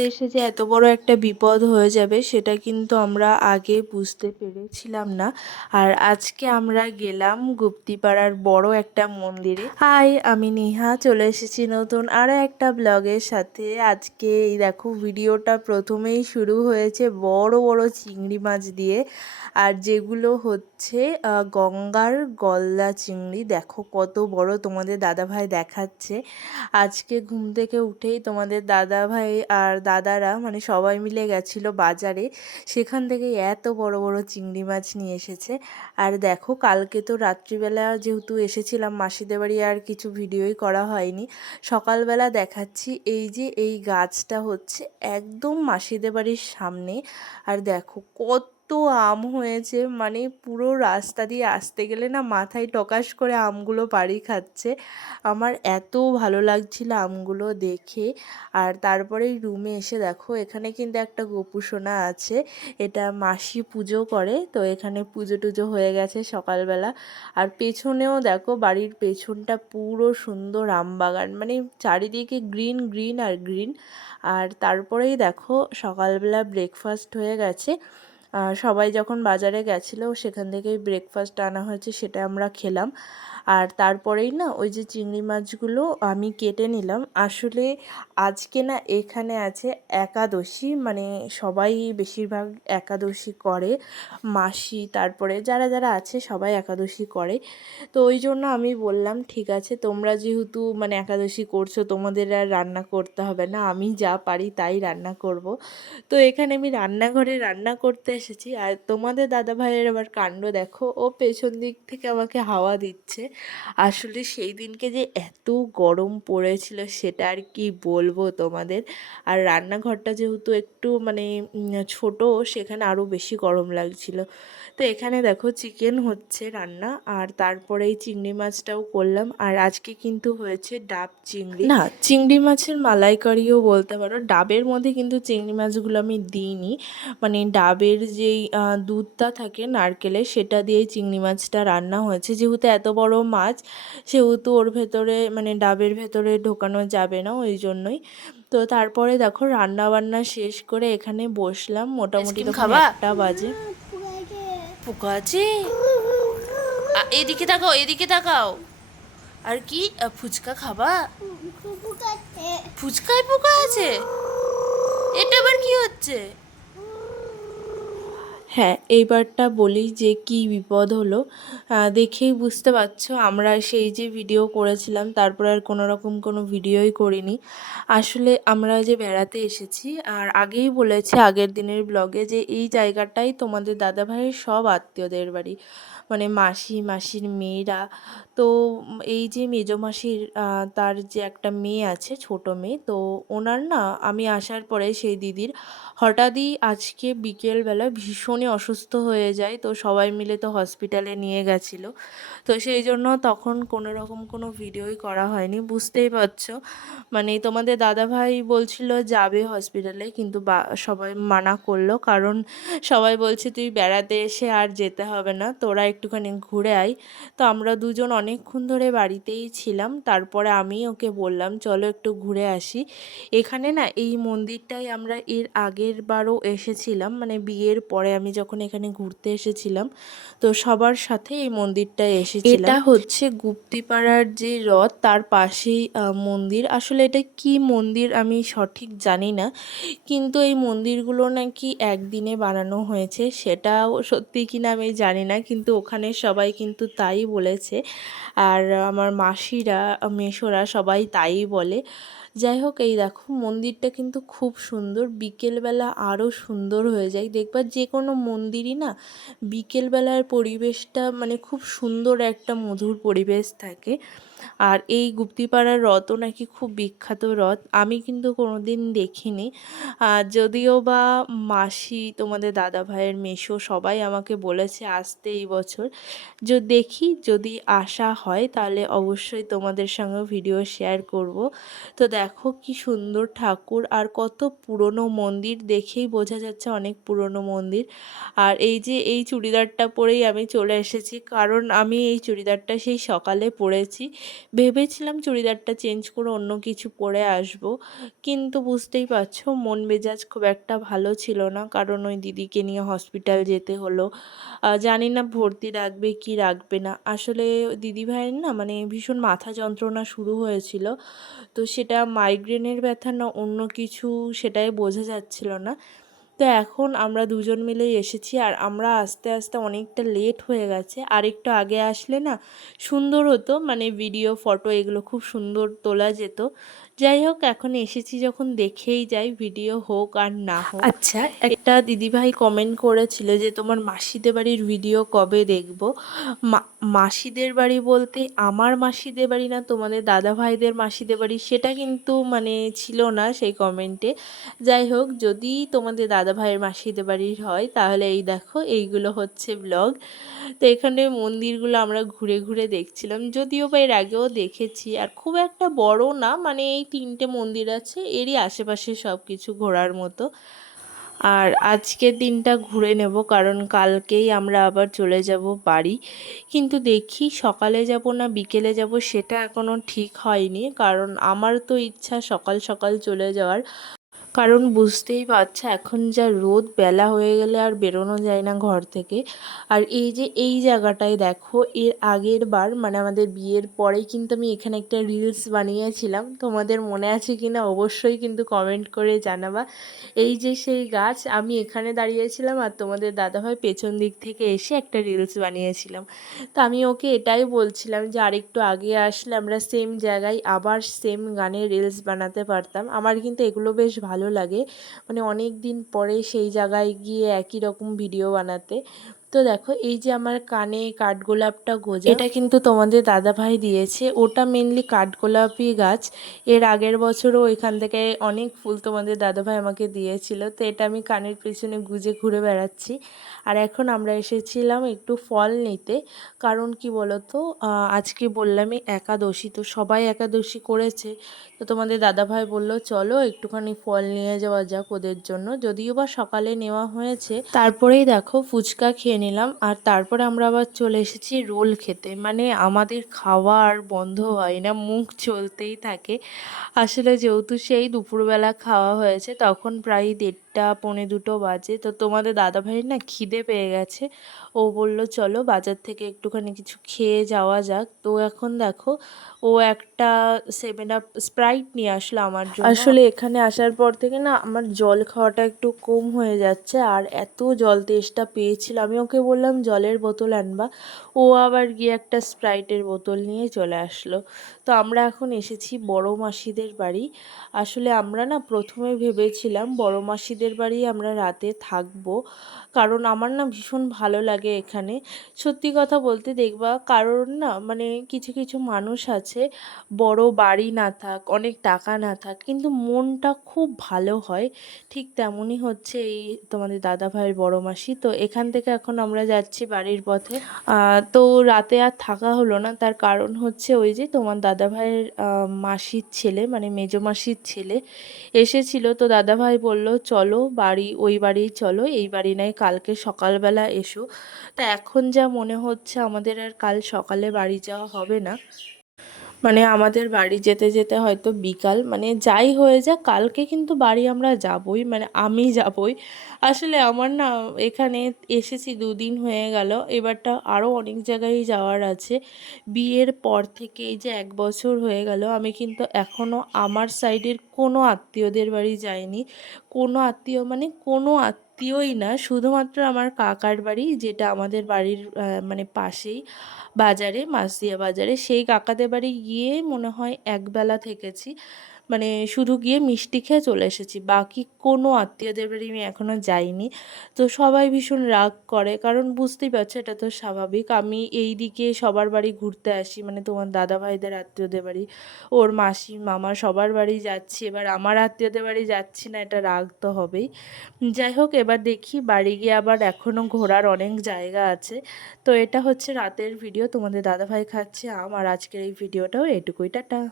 বেড়াতে এসে যে এত বড় একটা বিপদ হয়ে যাবে, সেটা কিন্তু আমরা আগে বুঝতে পেরেছিলাম না। আর আজকে আমরা গেলাম গুপ্তিপাড়ার বড় একটা মন্দিরে। হাই, আমি নেহা, চলে এসেছি নতুন আরও একটা ব্লগের সাথে। আজকে এই দেখো, ভিডিওটা প্রথমেই শুরু হয়েছে বড় বড় চিংড়ি মাছ দিয়ে। আর যেগুলো হচ্ছে গঙ্গার গলদা চিংড়ি। দেখো কত বড় তোমাদের দাদাভাই দেখাচ্ছে। আজকে ঘুম থেকে উঠেই তোমাদের দাদা ভাই আর দাদারা মানে সবাই মিলে গেছিল বাজারে। সেখান থেকে এত বড় বড় চিংড়ি মাছ নিয়ে এসেছে। আর দেখো, কালকে তো রাত্রিবেলা যেহেতু এসেছিলাম, মাসিদের বাড়ি আর কিছু ভিডিওই করা হয়নি। সকালবেলা দেখাচ্ছি এই যে এই গাছটা হচ্ছে একদম মাসিদের বাড়ির সামনে। আর দেখো, কত আম হয়েছে মানে পুরো রাস্তা দিয়ে আসতে গেলে না মাথায় টকাশ করে আমগুলো বাড়ি খাচ্ছে। আমার এত ভালো লাগছিল আমগুলো দেখে। আর তারপরে রুমে এসে দেখো, এখানে কিন্তু একটা গোপুসোনা আছে। এটা মাসি পুজো করে, তো এখানে পুজো টুজো হয়ে গেছে সকালবেলা। আর পেছনেও দেখো, বাড়ির পেছনটা পুরো সুন্দর আম বাগান মানে চারিদিকে গ্রিন গ্রিন আর গ্রিন আর তারপরেই দেখো, সকালবেলা ব্রেকফাস্ট হয়ে গেছে। সবাই যখন বাজারে গেছিল, সেখান থেকেই ব্রেকফাস্ট আনা হয়েছে, সেটা আমরা খেলাম। আর তারপরেই না, ওই যে চিংড়ি মাছগুলো আমি কেটে নিলাম। আসলে আজকে না, এখানে আছে একাদশী মানে সবাই বেশিরভাগ একাদশী করে। মাসি, তারপরে যারা যারা আছে, সবাই একাদশী করে। তো ওই জন্য আমি বললাম, ঠিক আছে, তোমরা যেহেতু মানে একাদশী করছ, তোমাদের আর রান্না করতে হবে না। আমি যা পারি তাই রান্না করব। তো এখানে আমি রান্নাঘরে রান্না করতে এসেছি। আর তোমাদের দাদা ভাইয়ের আবার কাণ্ড দেখো, ও পেছন দিক থেকে আমাকে হাওয়া দিচ্ছে। আসলে সেই দিনকে যে এত গরম পড়েছিল সেটা আর কি বলব তোমাদের। আর রান্নাঘরটা যেহেতু একটু মানে ছোট, সেখানে আরও বেশি গরম লাগছিল। তো এখানে দেখো চিকেন হচ্ছে রান্না, আর তারপরে এই চিংড়ি মাছটাও করলাম। আর আজকে কিন্তু হয়েছে ডাব চিংড়ি। না, চিংড়ি মাছের মালাইকারিও বলতে পারো। ডাবের মধ্যে কিন্তু চিংড়ি মাছগুলো আমি দিইনি। মানে ডাবের যেই দুধটা থাকে নারকেলের সেটা দিয়েই চিংড়ি মাছটা রান্না হয়েছে। যেহেতু এত বড় মাছ সেহেতু ওর ভেতরে মানে ডাবের ভেতরে ঢোকানো যাবে না ওই জন্যই। তো তারপরে দেখো রান্না বান্না শেষ করে এখানে বসলাম। মোটামুটি একটা বাজে। পোকা আছে? এদিকে তাকাও এদিকে তাকাও। আর কি? ফুচকা খাবা? ফুচকায় পোকা আছে? এটা আবার কি হচ্ছে? হ্যাঁ এইবারটা বলি যে কি বিপদ হলো। দেখেই বুঝতে পারছ, আমরা সেই যে ভিডিও করেছিলাম, তারপর আর কোনো রকম কোনো ভিডিওই করিনি। আসলে আমরা যে বেড়াতে এসেছি, আর আগেই বলেছি আগের দিনের ব্লগে যে এই জায়গাটাই তোমাদের দাদাভাইয়ের সব আত্মীয়দের বাড়ি। মানে মাসি, মাসির মেয়েরা। তো এই যে মেজো মাসির তার যে একটা মেয়ে আছে, ছোট মেয়ে, তো ওনার না, আমি আসার পরে সেই দিদির হঠাৎই আজকে বিকেলবেলা ভীষণই অসুস্থ হয়ে যায়, তো সবাই মিলে তো হসপিটালে নিয়ে গেছিল। তো সেই জন্য তখন কোনো রকম কোনো ভিডিওই করা হয়নি, বুঝতেই পারছ। মানে তোমাদের দাদাভাই বলছিল, যাবে হসপিটালে। কিন্তু বা, সবাই মানা করল, কারণ সবাই বলছে, তুই বেড়াতে এসে আর যেতে হবে না, তোরা একটুখানি ঘুরে আয় তো আমরা দুজন অনেকক্ষণ ধরে বাড়িতেই ছিলাম। তারপরে আমি ওকে বললাম, চলো একটু ঘুরে আসি। এখানে না এই মন্দিরটাই আমরা এর আগের বারও এসেছিলাম। মানে বিয়ের পরে আমি যখন এখানে ঘুরতে এসেছিলাম, তো সবার সাথে এই মন্দিরটায় এসেছিলাম। এটা হচ্ছে গুপ্তিপাড়ার যে রথ, তার পাশেই মন্দির। আসলে এটা কি মন্দির আমি সঠিক জানি না। কিন্তু এই মন্দিরগুলো নাকি একদিনে বানানো হয়েছে, সেটাও সত্যি কিনা আমি জানি না। কিন্তু ওখানে সবাই কিন্তু তাই বলেছে। আর আমার মাসিরা মেশোরা সবাই তাই বলে। যাই হোক, এই দেখো, মন্দিরটা কিন্তু খুব সুন্দর। বিকেলবেলা আরও সুন্দর হয়ে যায়। দেখবার যে কোনো মন্দিরই না, বিকেলবেলার পরিবেশটা মানে খুব সুন্দর একটা মধুর পরিবেশ থাকে। আর এই গুপ্তিপাড়ার রথও নাকি খুব বিখ্যাত রথ, আমি কিন্তু কোনোদিন দেখিনি। যদিও বা মাসি, তোমাদের দাদা ভাইয়ের মেসো সবাই আমাকে বলেছে আসতে এই বছর। যে, দেখি যদি আসা হয় তাহলে অবশ্যই তোমাদের সঙ্গে ভিডিও শেয়ার করব। তো দেখো কি সুন্দর ঠাকুর, আর কত পুরনো মন্দির দেখেই বোঝা যাচ্ছে অনেক পুরনো মন্দির। আর এই যে এই চুড়িদারটা পরেই আমি চলে এসেছি, কারণ আমি এই চুড়িদারটা সেই সকালে পরেছি। ভেবেছিলাম চুড়িদারটা চেঞ্জ করে অন্য কিছু পরে আসব, কিন্তু বুঝতেই পারছ মন মেজাজ খুব একটা ভালো ছিল না, কারণ ওই দিদিকে নিয়ে হসপিটাল যেতে হলো। জানি না ভর্তি রাখবে কি রাখবে না। আসলে দিদি ভাইয়ের না মানে ভীষণ মাথা যন্ত্রণা শুরু হয়েছিল, তো সেটা মাইগ্রেনের ব্যথা না অন্য কিছু সেটাই বোঝা যাচ্ছিল না। তো এখন আমরা দুজন মিলেই এসেছি আর আমরা আস্তে আস্তে অনেকটা লেট হয়ে গেছে। আর একটু আগে আসলে না সুন্দর হতো মানে ভিডিও ফটো এগুলো খুব সুন্দর তোলা যেত। যাই হোক এখন এসেছি যখন দেখেই যাই ভিডিও হোক আর না হোক। আচ্ছা একটা দিদিভাই কমেন্ট করেছিল যে তোমার মাসিদের বাড়ির ভিডিও কবে দেখব? মা- মাসিদের বাড়ি বলতে আমার মাসিদের বাড়ি না তোমাদের দাদা ভাইদের মাসিদের বাড়ি সেটা কিন্তু মানে ছিল না সেই কমেন্টে যাই হোক যদি তোমাদের দাদা ভাইয়ের মাসিদের বাড়ির হয় তাহলে এই দেখো এইগুলো হচ্ছে ব্লগ তো এখানে মন্দিরগুলো আমরা ঘুরে ঘুরে দেখছিলাম যদিও বা এর আগেও দেখেছি। আর খুব একটা বড় না মানে এই তিনটে মন্দির আছে, এরই আশেপাশে সব কিছু ঘোরার মতো। আর আজকের দিনটা ঘুরে নেব, কারণ কালকেই আমরা আবার চলে যাব বাড়ি। কিন্তু দেখি সকালে যাব না বিকেলে যাব, সেটা এখনও ঠিক হয়নি, কারণ আমার তো ইচ্ছা সকাল সকাল চলে যাওয়ার। কারণ বুঝতেই পারছ, এখন যা রোদ, বেলা হয়ে গেলে আর বেরোনো যায় না ঘর থেকে। আর এই যে এই জায়গাটায় দেখো, এর আগের বার মানে আমাদের বিয়ের পরেই কিন্তু আমি এখানে একটা রিলস বানিয়েছিলাম। তোমাদের মনে আছে কি না অবশ্যই কিন্তু কমেন্ট করে জানাবা। এই যে সেই গাছ, আমি এখানে দাঁড়িয়েছিলাম আর তোমাদের দাদাভাই পেছন দিক থেকে এসে একটা রিলস বানিয়েছিলাম। তো আমি ওকে এটাই বলছিলাম যে, আরেকটু আগে আসলে আমরা সেম জায়গায় আবার সেম গানের রিলস বানাতে পারতাম। আমার কিন্তু এগুলো বেশ ভালো লাগে। মানে অনেক দিন পরে সেই জায়গায় গিয়ে একই রকম ভিডিও বানাতে। তো দেখো, এই যে আমার কানে কাঠগোলাপটা গোজা। এটা কিন্তু তোমাদের দাদা ভাই দিয়েছে। ওটা মেনলি কাঠগোলাপি গাছ। এর আগের বছরও এখান থেকে অনেক ফুল তোমাদের দাদা ভাই আমাকে দিয়েছিল। তো এটা আমি কানের পেছনে গুজে ঘুরে বেড়াচ্ছি। আর এখন আমরা এসেছিলাম একটু ফল নিতে। কারণ কি বলতো আজকে বললামই একাদশী, তো সবাই একাদশী করেছে। তো তোমাদের দাদাভাই বলল, চলো একটুখানি ফল নিয়ে যাওয়া যাক ওদের জন্য। যদিও বা সকালে নেওয়া হয়েছে। তারপরেই দেখো ফুচকা খেয়ে নিলাম। আর তারপরে আমরা আবার চলে এসেছি রোল খেতে। মানে আমাদের খাওয়া আর বন্ধ হয় না, মুখ চলতেই থাকে। আসলে যেহেতু সেই দুপুরবেলা খাওয়া হয়েছে, তখন প্রায় দেড়টা পৌনে দুটো বাজে। তো তোমাদের দাদা দাদাভাইয়ের না খিদে পেয়ে গেছে। ও বলল, চলো বাজার থেকে একটুখানি কিছু খেয়ে যাওয়া যাক। তো এখন দেখো, ও একটা সেভেন আপ স্প্রাইট নিয়ে আসলো আমার জন্য। আসলে এখানে আসার পর থেকে না আমার জল খাওয়াটা একটু কম হয়ে যাচ্ছে আর এত জল তেষ্টা পেয়েছিল। আমি ওকে বললাম, জলের বোতল আনবা। ও আবার গিয়ে একটা স্প্রাইটের বোতল নিয়ে চলে আসলো। তো আমরা এখন এসেছি বড় মাসিদের বাড়ি। আসলে আমরা না প্রথমে ভেবেছিলাম বড় মাসিদের বাড়ি আমরা রাতে থাকব। কারণ আমার না ভীষণ ভালো লাগে এখানে। সত্যি কথা বলতে দেখবা কারণ না মানে কিছু কিছু মানুষ আছে, বড় বাড়ি না থাক, অনেক টাকা না থাক, কিন্তু মনটা খুব ভালো হয়। ঠিক তেমনই হচ্ছে এই তোমাদের দাদা ভাইয়ের বড় মাসি। তো এখান থেকে এখন আমরা যাচ্ছি বাড়ির পথে। তো রাতে আর থাকা হলো না। তার কারণ হচ্ছে ওই যে তোমার দাদা ভাইয়ের মাসির ছেলে মানে মেজো মাসির ছেলে এসেছিল। তো দাদা ভাই বলল, চলো বাড়ি, ওই বাড়ি চলো, এই বাড়ি নাই, কালকে সকালবেলা এসো। তা এখন যা মনে হচ্ছে আমাদের আর কাল সকালে বাড়ি যাওয়া হবে না। মানে আমাদের বাড়ি যেতে যেতে হয়তো বিকাল মানে যাই হয়ে যাক, কালকে কিন্তু বাড়ি আমরা যাবই মানে আমি যাবই। আসলে আমার না এখানে এসেছি দুদিন হয়ে গেল, এবারটা আরও অনেক জায়গায় যাওয়ার আছে। বিয়ের পর থেকে এই যে এক বছর হয়ে গেল, আমি কিন্তু এখনও আমার সাইডের কোনো আত্মীয়দের বাড়ি যাইনি। কোনো আত্মীয় মানে কোনো আত্মীয়ই না, শুধুমাত্র আমার কাকার বাড়ি যেটা আমাদের বাড়ির মানে পাশেই বাজারে, মাসদিয়া বাজারে, সেই কাকাদের বাড়ি গিয়ে মনে হয় একবেলা থেকেছি। মানে শুধু গিয়ে মিষ্টি খেয়ে চলে এসেছি। বাকি কোনো আত্মীয়দের বাড়ি আমি এখনও যাইনি। তো সবাই ভীষণ রাগ করে, কারণ বুঝতেই পারছ এটা তো স্বাভাবিক। আমি এই দিকে সবার বাড়ি ঘুরতে আসি মানে তোমার দাদা ভাইদের আত্মীয়দের বাড়ি, ওর মাসি, মামা সবার বাড়ি যাচ্ছি। এবার আমার আত্মীয়দের বাড়ি যাচ্ছি না, এটা রাগ তো হবেই। যাই হোক, এবার দেখি বাড়ি গিয়ে আবার এখনও ঘোরার অনেক জায়গা আছে। তো এটা হচ্ছে রাতের ভিডিও, তোমাদের দাদাভাই খাচ্ছে আম, আর আজকের এই ভিডিওটাও এটুকুই, টাটা।